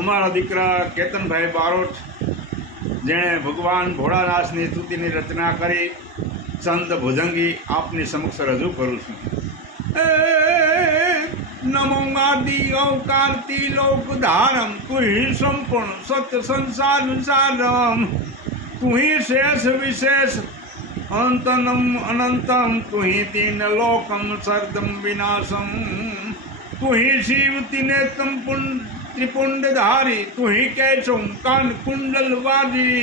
અમારા દીકરા કેતનભાઈ બારોટ જેણે ભગવાન ભોળાનાથની સ્તુતિની રચના કરી સંત ભુજંગી આપની સમક્ષ રજૂ કરું છું। નમો આદિ અવકારતી લોક ધારમ તુહી સંપૂર્ણ સત્ય સંસાર સારમ તુહી શેષ વિશેષ અંતનમ અનંતમ તુહી તીન લોકમ સર્દમ વિનાશમ તુહી શિવ તિનેતમ त्रिपुंडधारी तुही कैसुम कान कुंडलवारी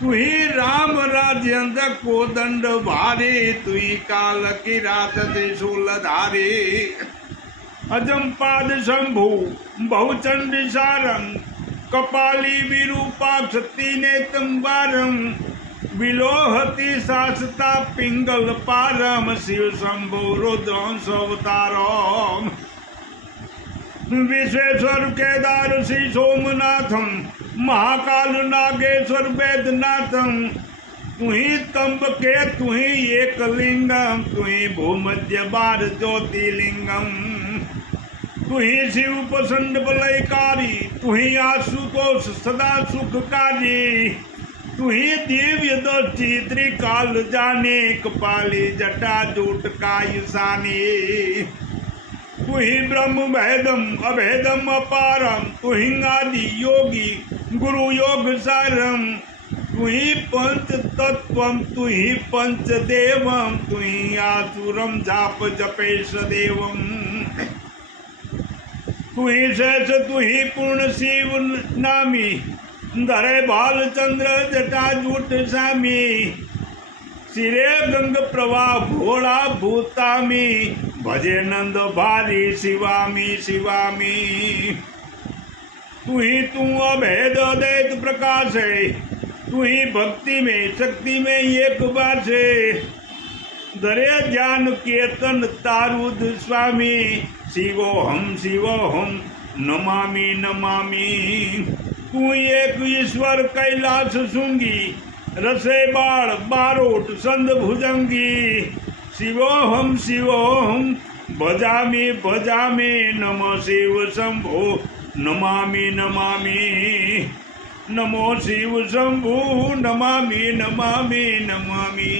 तुही राम राजेंद्र को दंड भारी तुही काल की रात त्रिशूलधारी अजम्पाद शंभु बहुचंड सारंग कपाली विरूपाक्ष तीनेतम बारम विलोहती शासता पिंगल पारम शिव शंभु रुद्रांश अवतारम विश्वेश्वर केदार श्री सोमनाथम महाकाल नागेश्वर वैद्यनाथम तुही तंब के तुही एक लिंगम तुही भूमध्य बार ज्योतिलिंगम तुही शिव प्रसन्न बलयकारी तुही आशुतोष सदा सुखकारी तुही दिव्य दृष्टि त्रिकाल जाने कपाली जटा जूट कायुसानी तुही ब्रह्म भेदम अभेदम अपारम तुही आदि योगी गुरु योग सारम तुही पंच तत्वम तुही पंच देवम तुही आसुरम जाप जपेश देवम तुही शेष तुही पूर्ण शिव नामी धरे बालचंद्र जटा जूट सामी सिरे गंग प्रवाह भोला भूतामी भजे नंद भारी शिवामी शिवामी तू ही तू अभेद अद्वैत प्रकाश है तू ही भक्ति में शक्ति में एक बार से दरे ज्ञान केतन तारुद स्वामी शिवोहम नमामि नमामि तू एक ईश्वर कैलाश शृंगी रसे बाळ बारोट संत भुजंगी शिवोहम भजामि भजामि नमो शिव शंभो नमामि नमामि नमो शिव शंभो नमामि नमामि नमामि।